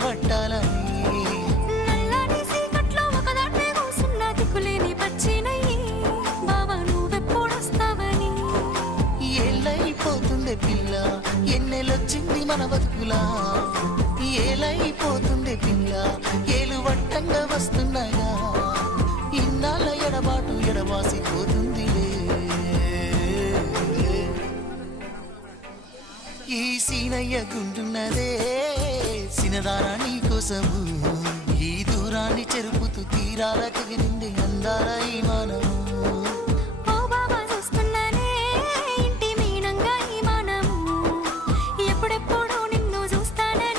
పట్టాలని ఏలైపోతుండే పిల్ల ఎన్నెలొచ్చింది మన బతుకులా ఏలైపోతుండే పిల్ల ఏలు వట్టంగా వస్తున్నాయా ఇన్నాళ్ళ ఎడబాటు ఎడవాసిపోతుందిలే ఈ సీనయ్య గుంటున్నదే సినదారా నీ కోసము ఈ దూరాన్ని చెరుపుతూ తీరాల తెగిరింది అందాల ఈ మానవు